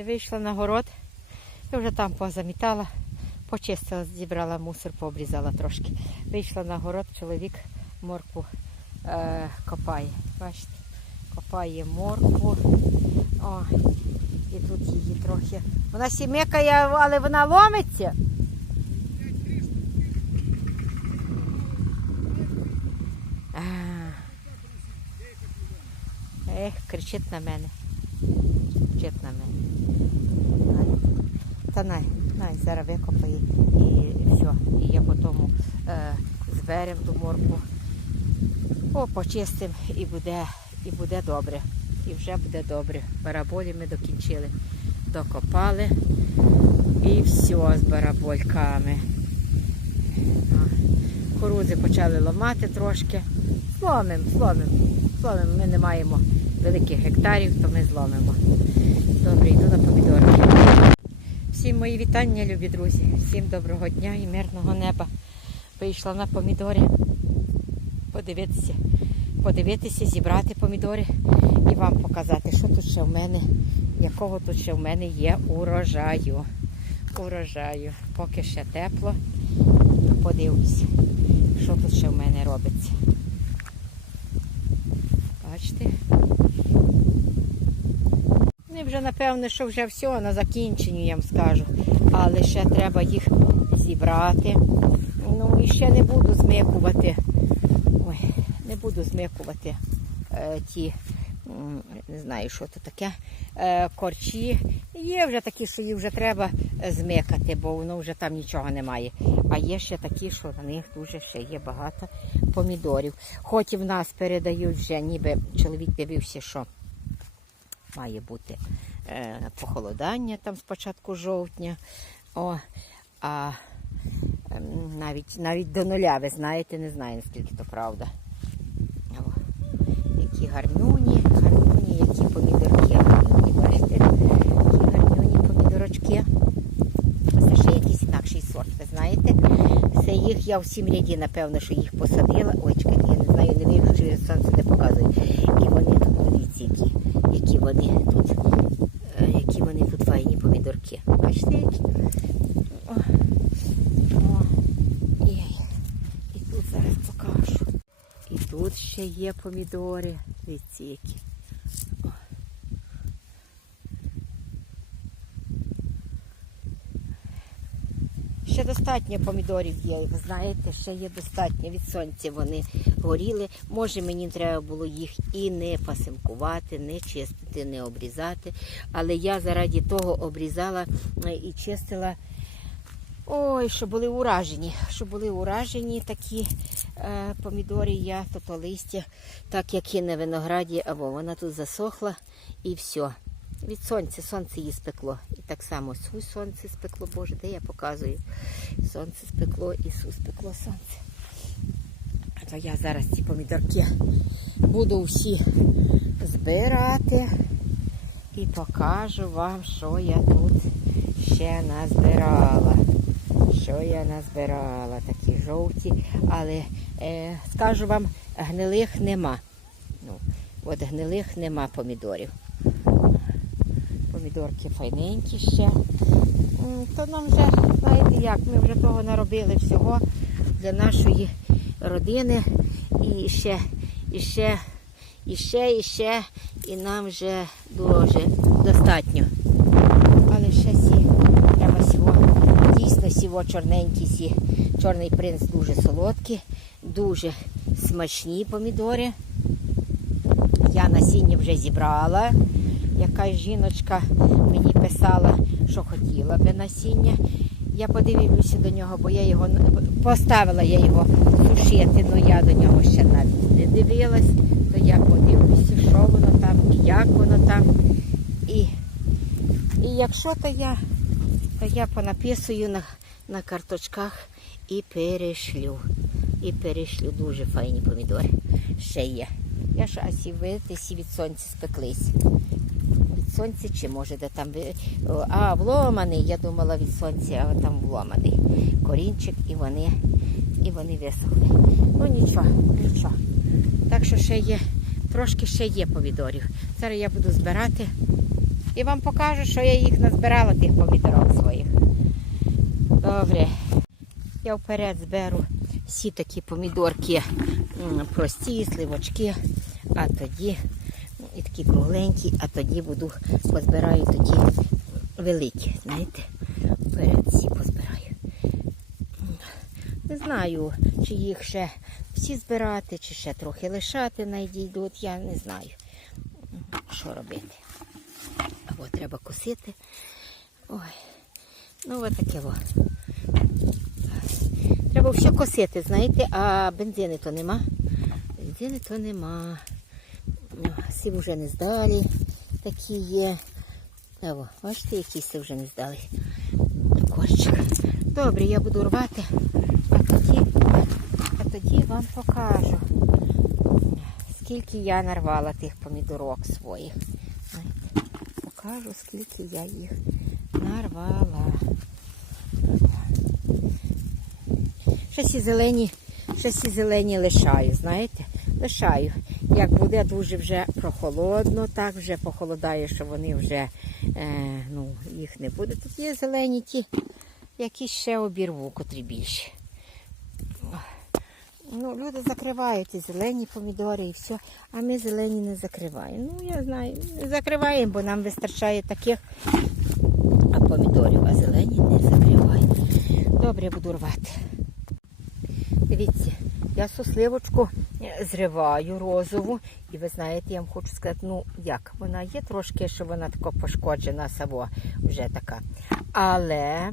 Я вийшла на город, я вже там позамітала, почистила, зібрала мусор, пообрізала трошки. Вийшла на город, чоловік моркву е, копає. Бачите, копає моркву. О, і тут її трохи. Вона сімекає, але вона ломиться. Ех, кричить на мене. Кричить на мене. Та най, най, зараз викопає і, і все. І я потім е, зберемо ту морку. О, почистимо і буде, і буде добре. І вже буде добре. Бараболі ми докінчили. Докопали. І все з барабольками. О, Кукурузи почали ламати трошки. Зломимо, зломимо. Зломимо. Ми не маємо великих гектарів, то ми зломимо. Добре, йду на помідорки. Всім мої вітання, любі друзі. Всім доброго дня і мирного неба. Вийшла на помідори. Подивитися, подивитися, зібрати помідори і вам показати, що тут ще в мене, якого тут ще в мене є урожаю. Урожаю. Поки ще тепло, подивлюся, що тут ще в мене робиться. Бачите? Вони вже, напевно, що вже все на закінченню, я вам скажу. Але ще треба їх зібрати. Ну і ще не буду змикувати. Ой, не буду змикувати е, ті, не знаю, що це таке, е, корчі. Є вже такі, що їх вже треба е, змикати, бо воно вже там нічого немає. А є ще такі, що на них дуже ще є багато помідорів. Хоч і в нас передають вже, ніби чоловік дивився, що має бути е, похолодання там з початку жовтня. О, а ем, навіть, навіть до нуля, ви знаєте, не знаю, наскільки то правда. О, які гарнюні, гарнюні, які помідорки, гарнюні, бачите, які гарнюні помідорочки. Це ще якийсь інакший сорт, ви знаєте. Це їх, я в сім ряді, напевно, що їх посадила. Ой, чекайте, я не знаю, не вижу, чи сонце не показує. І вони тут, дивіться, які, які вони тут, е, які вони тут файні помідорки. Бачите, які? О, о, і, і тут зараз покажу. І тут ще є помідори. Дивіться, які. Ще достатньо помідорів є, ви знаєте, ще є достатньо від сонця вони горіли. Може мені треба було їх і не пасинкувати, не чистити, не обрізати. Але я заради того обрізала е, і чистила. Ой, що були уражені, що були уражені такі е, помідори, я то, то листя, так як і на винограді, або вона тут засохла і все. Від сонця, сонце її спекло. І так само Су сонце спекло, Боже, де я показую. Сонце спекло, Ісус спекло сонце. То я зараз ці помідорки буду всі збирати і покажу вам, що я тут ще назбирала. Що я назбирала, такі жовті, але е, скажу вам, гнилих нема. Ну, от гнилих нема помідорів. Помідорки файненькі ще. То нам вже, знаєте як, ми вже того наробили всього для нашої родини. І ще, і ще, і ще, і ще, і нам вже дуже достатньо. Але ще сі, треба сіво, дійсно чорненькі, сі. Чорний принц дуже солодкий, дуже смачні помідори. Я насіння вже зібрала. Якась жіночка мені писала, що хотіла би насіння. Я подивлюся до нього, бо я його поставила я його сушити, але я до нього ще навіть не дивилась, то я подивлюся, що воно там як воно там. І, і якщо то я, то я понаписую на, на карточках і перешлю. І перешлю дуже файні помідори. Ще є. Я ж асі видите, від сонця спеклись. Від сонця чи може де там а вломаний, я думала від сонця, а там вломаний корінчик і вони, і вони висохли. Ну нічого, нічого. Так що ще є, трошки ще є помідорів. Зараз я буду збирати і вам покажу, що я їх назбирала, тих помідорок своїх. Добре. Я вперед зберу всі такі помідорки прості, сливочки, а тоді ну, і такі кругленькі, а тоді буду позбираю тоді великі, знаєте, вперед всі позбираю. Не знаю, чи їх ще всі збирати, чи ще трохи лишати найдійдуть, я не знаю, що робити. Або треба косити. Ой, ну от таке во. Треба все косити, знаєте, а бензини то нема. Бензини то нема. Ну, Сів вже не здалі. Такі є. О, бачите, якісь вже не здали. Корчик. Добре, я буду рвати, а тоді, а тоді вам покажу, скільки я нарвала тих помідорок своїх. Покажу, скільки я їх нарвала. Ще ці зелені, ще ці зелені лишаю, знаєте? Лишаю. Як буде дуже вже прохолодно, так вже похолодає, що вони вже е, ну, їх не буде. Тут є зелені ті, які ще обірву, котрі більші. Ну, люди закривають і зелені помідори і все, а ми зелені не закриваємо. Ну, я знаю, не закриваємо, бо нам вистачає таких а помідорів, а зелені не закриваємо. Добре, буду рвати. Дивіться, я сосливочку е, зриваю розову, і ви знаєте, я вам хочу сказати, ну як, вона є трошки, що вона така пошкоджена, саво вже така. Але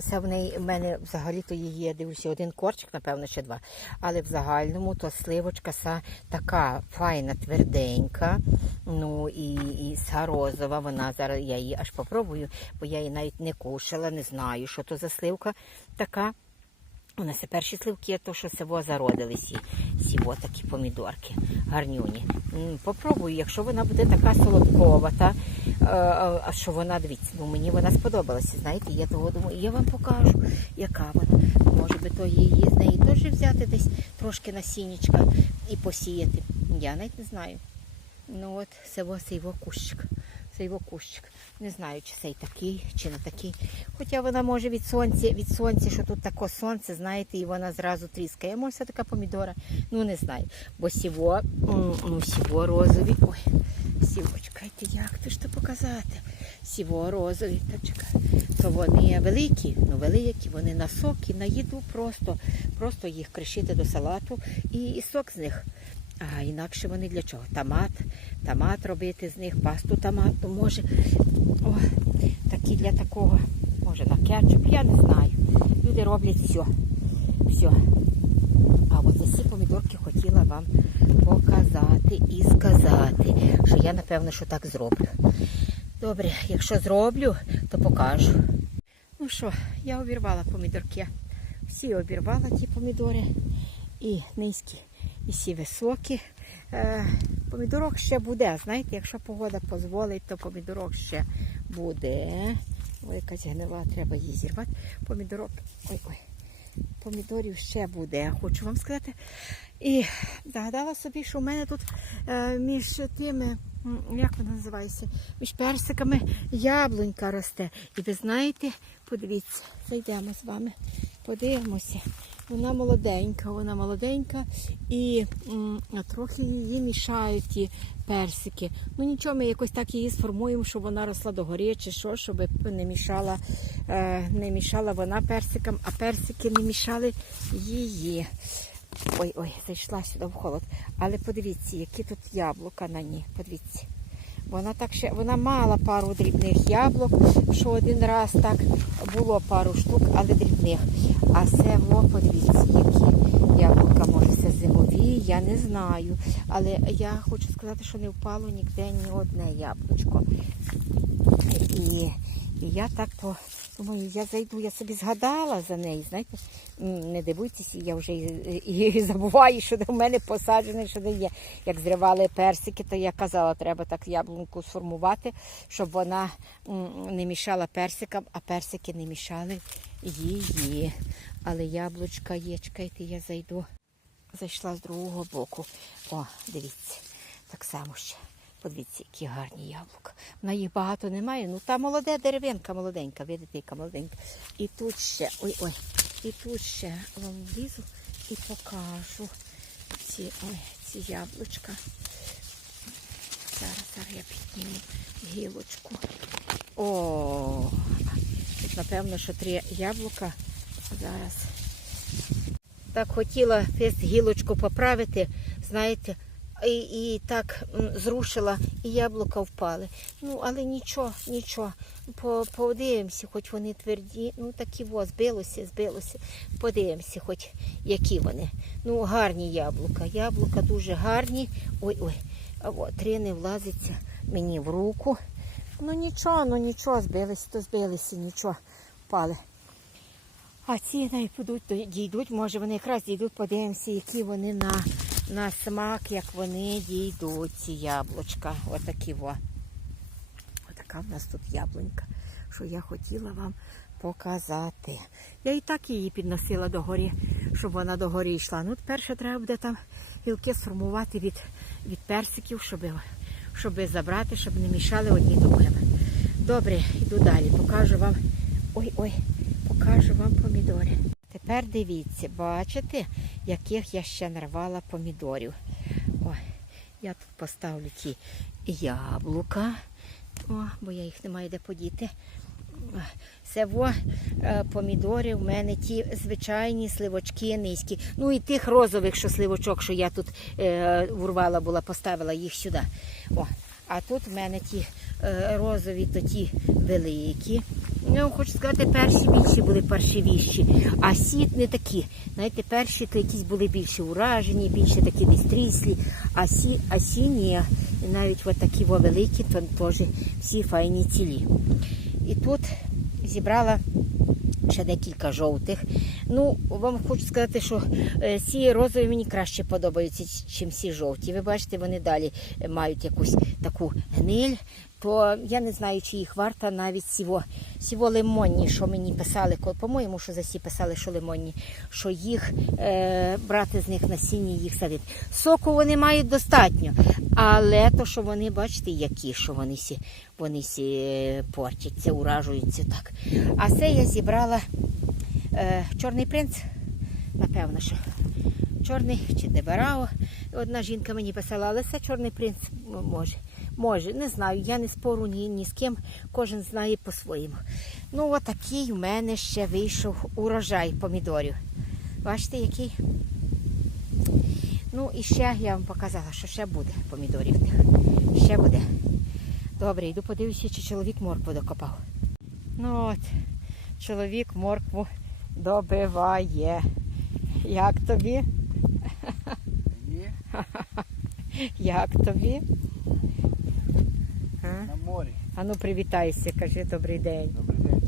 це в неї в мене взагалі-то її, я дивлюся, один корчик, напевно, ще два. Але в загальному то сливочка са така файна, тверденька. Ну і, і са розова, вона зараз я її аж попробую, бо я її навіть не кушала, не знаю, що то за сливка така. У нас і перші сливки, то що село зародились, сіво такі помідорки гарнюні. Попробую, якщо вона буде така солодковата, е, а що вона, дивіться, ну мені вона сподобалася, знаєте, я того думаю, я вам покажу, яка вона. Може би то її з неї теж взяти десь трошки насіннячка і посіяти. Я навіть не знаю. Ну от село сейво кущик. Сейво кущик. Не знаю, чи цей такий, чи не такий. Хоча вона може від сонця, від сонця, що тут таке сонце, знаєте, і вона зразу тріскає. Може, це така помідора. Ну не знаю. Бо сіво, ну, сіво розові. Ой, сіво, чекайте, як ти ж то показати? Сіво розові, та чекай. То вони великі, ну великі, вони на сок і на їду просто, просто їх кришити до салату і, і сок з них. А інакше вони для чого? Томат, томат робити з них, пасту томатну може. О, такі для такого, може на кетчуп, я не знаю. Люди роблять все. Все. А от за ці помідорки хотіла вам показати і сказати, що я напевно що так зроблю. Добре, якщо зроблю, то покажу. Ну що, я обірвала помідорки. Всі обірвала ті помідори. І низькі, і всі високі. Е, помідорок ще буде. Знаєте, якщо погода дозволить, то помідорок ще буде. Ой, якась гнила, треба її зірвати. Помідорок. Ой-ой. Помідорів ще буде, хочу вам сказати. І загадала собі, що в мене тут е, між тими, як вона називається, між персиками яблунька росте. І ви знаєте, подивіться, зайдемо з вами, подивимося. Вона молоденька, вона молоденька і трохи її мішають ті персики. Ну нічого, ми якось так її сформуємо, щоб вона росла догорі чи що, щоб не мішала, е, не мішала вона персикам, а персики не мішали її. Ой, ой, зайшла сюди в холод. Але подивіться, які тут яблука на ній. Подивіться. Вона так ще вона мала пару дрібних яблук, що один раз так було пару штук, але дрібних. А це, во, подивіться, які яблука, може, це зимові, я не знаю. Але я хочу сказати, що не впало ніде ні одне яблучко. І, і я так то думаю, я зайду, я собі згадала за неї. Знаєте, не дивуйтесь, я вже і, і, і забуваю, що в мене посаджене, що не є. Як зривали персики, то я казала, треба так яблунку сформувати, щоб вона не мішала персикам, а персики не мішали її. Але яблучка є, чекайте, я зайду. Зайшла з другого боку. О, дивіться, так само ще. Подивіться, які гарні яблука. На їх багато немає. Ну та молоде деревинка молоденька, видите, яка молоденька. І тут ще, ой, ой, і тут ще вам влізу і покажу ці, ой, ці яблучка. Зараз, зараз я підніму гілочку. О, тут напевно, що три яблука. Зараз. Так хотіла гілочку поправити, знаєте, і, і так зрушила, і яблука впали. Ну, але нічого, нічого. По, подивимося, хоч вони тверді. Ну, такі во, збилося, збилося. Подивимося, хоч які вони. Ну, гарні яблука. Яблука дуже гарні. Ой-ой, а от три не влазиться мені в руку. Ну нічого, ну нічого, збилися, то збилися, нічого, впали. А ці то дійдуть, може вони якраз дійдуть, подивимося, які вони на, на смак, як вони дійдуть, ці яблучка. Отакі во. Отака в нас тут яблунька, що я хотіла вам показати. Я і так її підносила догорі, щоб вона догорі йшла. Ну, перше треба буде там гілки сформувати від, від персиків, щоб, щоб забрати, щоб не мішали одні другими. Добре, йду далі. Покажу вам. Ой-ой, покажу вам помідори. Тепер дивіться, бачите, яких я ще нарвала помідорів. Ой, я тут поставлю ці яблука, О, бо я їх не маю де подіти. Це во е, помідори в мене ті звичайні сливочки низькі. Ну і тих розових, що сливочок, що я тут е, урвала була, поставила їх сюди. О, а тут в мене ті е, розові, то ті великі. Ну, хочу сказати, перші більші були паршивіші, а сі не такі. Знаєте, перші то якісь були більше уражені, більше такі десь тріслі, а сі, а сі ні. І навіть от такі великі, то теж всі файні цілі. І тут зібрала ще декілька жовтих. Ну, вам хочу сказати, що е, ці розові мені краще подобаються, ніж ці жовті. Ви бачите, вони далі мають якусь таку гниль. То я не знаю, чи їх варто навіть сіво, сіво лимонні, що мені писали, по-моєму, що за сі писали, що лимонні, що їх е, брати з них насіння, їх садити. Соку вони мають достатньо, але то, що вони, бачите, які, що вони сі, вони сі е, портяться, уражуються так. А це я зібрала е, чорний принц, напевно, що чорний чи дебарао. Одна жінка мені писала, але це чорний принц може. Може, не знаю, я не спору ні, ні з ким, кожен знає по-своєму. Ну, отакий в мене ще вийшов урожай помідорів. Бачите, який? Ну, і ще я вам показала, що ще буде помідорів тих. Ще буде. Добре, йду подивлюся, чи чоловік моркву докопав. Ну от, чоловік моркву добиває. Як тобі? Як тобі? А? на морі. А ну привітайся, кажи добрий день. Добрий день.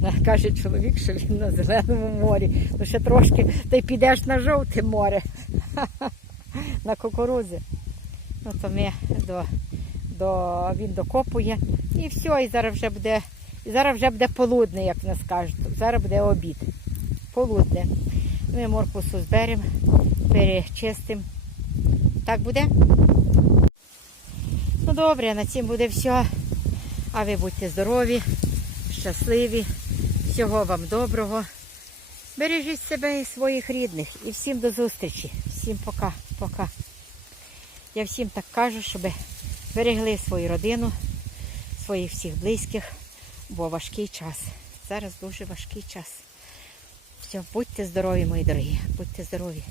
На- Каже чоловік, що він на зеленому морі. Ну ще трошки, й підеш на жовте море. На кукурузи. Ну то ми до, до він докопує. І все, і зараз вже буде. І зараз вже буде полудне, як нас кажуть. Зараз буде обід. Полудне. Ми морквусу зберемо, перечистимо. Так буде? Добре, на цім буде все. А ви будьте здорові, щасливі. Всього вам доброго. Бережіть себе і своїх рідних. І всім до зустрічі. Всім пока. Пока. Я всім так кажу, щоб берегли свою родину, своїх всіх близьких, бо важкий час. Зараз дуже важкий час. Все, будьте здорові, мої дорогі. Будьте здорові.